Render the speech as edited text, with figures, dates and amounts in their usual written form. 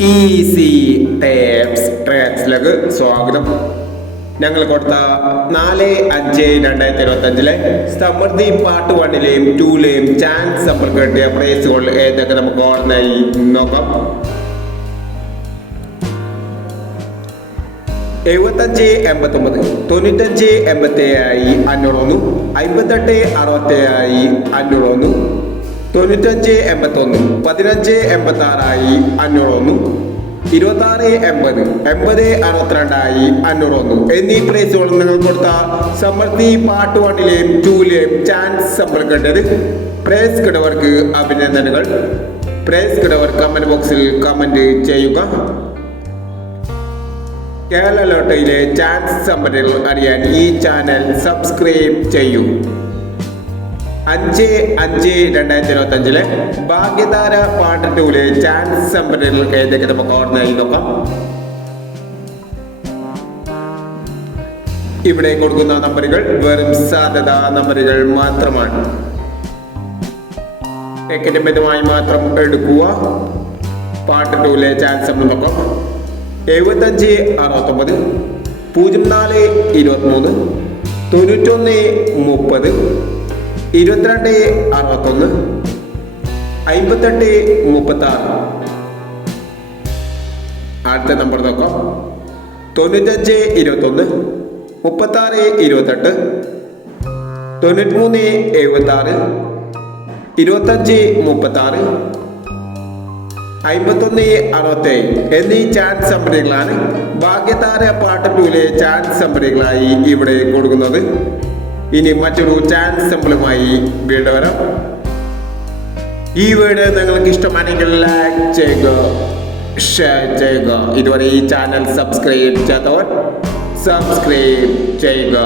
Easy tapes ട്രാക്സിലേക്ക് സ്വാഗതം. ഞങ്ങൾ കൊടുത്ത 4/5/2025 സമൃദ്ധി പാർട്ട് 1ലെയും 2ലെയും ചാൻസ് നമ്മൾ കിട്ടിയ പ്രൈസുകൾ ഏതൊക്കെ നമുക്ക് ഓർമ്മയായി നോക്കാം. 75-89, 95-87 501, 58-67 501, 95-81, 15-86 501, 26-80, 80-62 501 എന്നീ പ്രൈസുകൾ നിങ്ങൾ കൊടുത്ത സമൃദ്ധി പാർട്ട് 1ലെയും 2ലെയും ചാൻസ് നമ്മൾ കിട്ടിയത്. പ്രൈസ് കിടവർക്ക് അഭിനന്ദനങ്ങൾ. പ്രൈസ് കിടവർ കമന്റ് ബോക്സിൽ കമന്റ് ചെയ്യുക. കേരള ലോട്ടറിയിലെ ചാൻസ് സമ്മാനങ്ങൾ അറിയാൻ ഈ ചാനൽ സബ്സ്ക്രൈബ് ചെയ്യൂ. 5/5/2025 ഭാഗ്യധാര പാർട്ട് 2ലെ ചാൻസ് സമ്മാനങ്ങൾ ഏതൊക്കെ നമുക്ക് ഓർമ്മയായി നോക്കാം. ഇവിടെ കൊടുക്കുന്ന നമ്പറുകൾ വെറും സാധ്യതാ നമ്പറുകൾ മാത്രമാണ്. മിതമായി മാത്രം എടുക്കുക. പാർട്ട് 2ലെ ചാൻസ് നമ്മൾ നോക്കാം. 75-69, 04-23, 91-30, 22-61, 58-36. അടുത്ത നമ്പർ നോക്കാം. 95-21, 36-28, 93-76, 25-36, 51-67 എന്നീ ചാൻസ് സമ്മാനങ്ങളാണ് ഭാഗ്യധാര പാർട്ട് 2ലെ ചാൻസ് സമ്മാനങ്ങളായി ഇവിടെ കൊടുക്കുന്നത്. ഇനി മറ്റൊരു ചാൻസ് സമ്മാനമായി വീണ്ടും വരാം. ഈ വീഡിയോ നിങ്ങൾക്ക് ഇഷ്ടമാണെങ്കിൽ ലൈക്ക് ചെയ്യുക, ഷെയർ ചെയ്യുക. ഇതുവരെ ഈ ചാനൽ സബ്സ്ക്രൈബ് ചെയ്യാത്തവർ സബ്സ്ക്രൈബ് ചെയ്യുക.